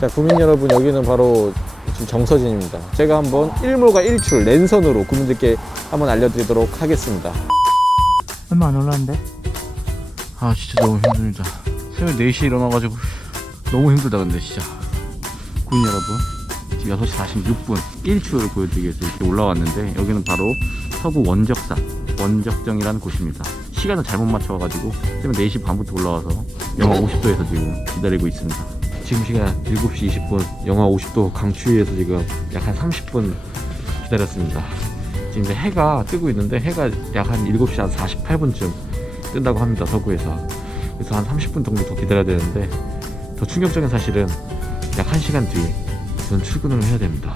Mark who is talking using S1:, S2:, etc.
S1: 자, 국민 여러분, 여기는 바로 지금 정서진입니다. 제가 한번 일몰과 일출 랜선으로 국민들께 한번 알려드리도록 하겠습니다.
S2: 얼마 안 올랐는데? 아 진짜 너무 힘듭니다 새벽 4시에 일어나가지고 너무 힘들다 근데 진짜 구인 여러분 지금 6시 46분 일출을 보여드리기 위해서 이렇게 올라왔는데 여기는 바로 서부 원적산 원적정이라는 곳입니다 시간을 잘못 맞춰가지고 새벽 4시 반부터 올라와서 영하 50도에서 지금 기다리고 있습니다 지금 시간 7시 20분 영하 50도 강추위에서 지금 약 한 30분 기다렸습니다. 지금 이제 해가 뜨고 있는데 해가 약 한 7시 한 48분쯤 뜬다고 합니다 서구에서. 그래서 한 30분 정도 더 기다려야 되는데 더 충격적인 사실은 약 1시간 뒤에 저는 출근을 해야 됩니다.